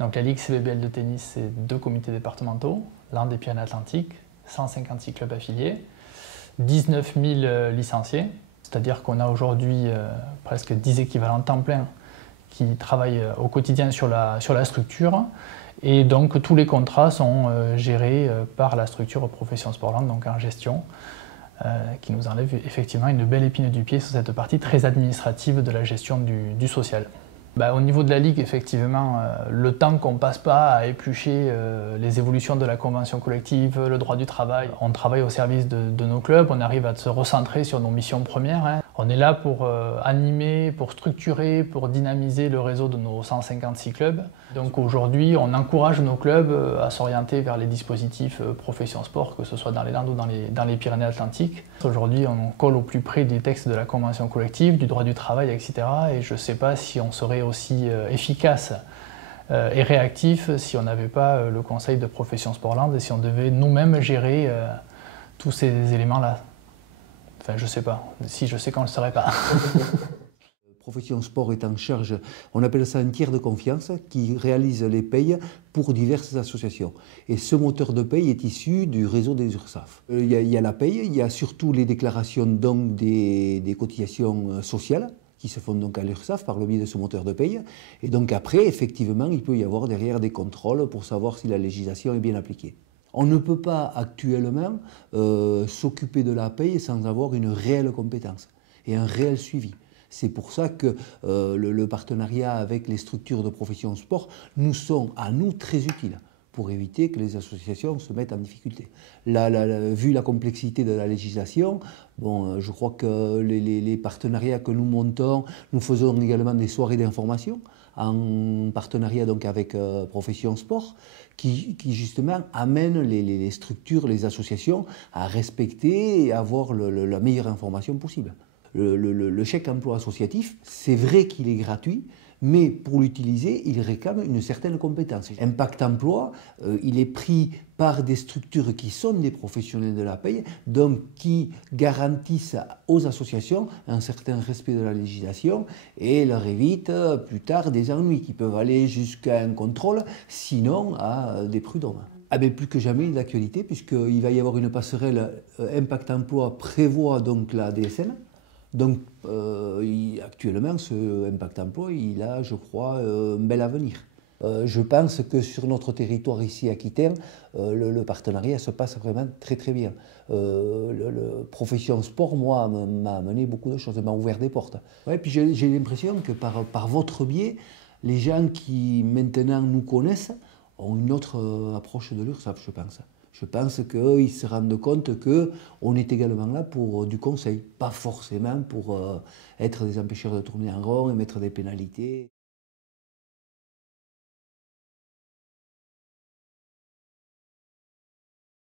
Donc la Ligue CBBL de tennis, c'est 2 comités départementaux, l'un des Pyrénées-Atlantiques, 156 clubs affiliés, 19 000 licenciés, c'est-à-dire qu'on a aujourd'hui presque 10 équivalents temps plein qui travaillent au quotidien sur la structure. Et donc tous les contrats sont gérés par la structure Professions Sportland, donc en gestion, qui nous enlève effectivement une belle épine du pied sur cette partie très administrative de la gestion du social. Au niveau de la Ligue, effectivement, le temps qu'on ne passe pas à éplucher les évolutions de la convention collective, le droit du travail, on travaille au service de nos clubs, on arrive à se recentrer sur nos missions premières. On est là pour animer, pour structurer, pour dynamiser le réseau de nos 156 clubs. Donc aujourd'hui, on encourage nos clubs à s'orienter vers les dispositifs Professions Sport, que ce soit dans les Landes ou dans les Pyrénées-Atlantiques. Aujourd'hui, on colle au plus près des textes de la convention collective, du droit du travail, etc. Et je ne sais pas si on serait aussi efficace et réactif si on n'avait pas le conseil de Professions Sportland et si on devait nous-mêmes gérer tous ces éléments-là. Enfin, je ne sais pas. Si, je sais qu'on ne le saurait pas. Professions Sport est en charge, on appelle ça un tiers de confiance, qui réalise les payes pour diverses associations. Et ce moteur de paye est issu du réseau des URSSAF. Il y a la paye, il y a surtout les déclarations donc des cotisations sociales, qui se font donc à l'URSSAF par le biais de ce moteur de paye. Et donc après, effectivement, il peut y avoir derrière des contrôles pour savoir si la législation est bien appliquée. On ne peut pas actuellement s'occuper de la paye sans avoir une réelle compétence et un réel suivi. C'est pour ça que le partenariat avec les structures de Professions Sport nous sont, à nous, très utiles pour éviter que les associations se mettent en difficulté. Vu la complexité de la législation, bon, je crois que les partenariats que nous montons, nous faisons également des soirées d'information en partenariat donc avec Professions Sport, qui justement amènent les structures, les associations à respecter et à avoir la meilleure information possible. Le chèque emploi associatif, c'est vrai qu'il est gratuit, mais pour l'utiliser, il réclame une certaine compétence. Impact Emploi, il est pris par des structures qui sont des professionnels de la paye, donc qui garantissent aux associations un certain respect de la législation et leur évitent plus tard des ennuis qui peuvent aller jusqu'à un contrôle, sinon à des prud'hommes. Plus que jamais d'actualité, puisqu'il va y avoir une passerelle. Impact Emploi prévoit donc la DSN. Donc actuellement, ce Impact Emploi, il a, je crois, un bel avenir. Je pense que sur notre territoire ici, Aquitaine, le partenariat se passe vraiment très très bien. Professions Sport, moi, m'a amené beaucoup de choses, m'a ouvert des portes. Ouais, puis j'ai l'impression que par votre biais, les gens qui maintenant nous connaissent ont une autre approche de l'URSSAF, je pense. Je pense qu'ils se rendent compte qu'on est également là pour du conseil, pas forcément pour être des empêcheurs de tourner en rond et mettre des pénalités.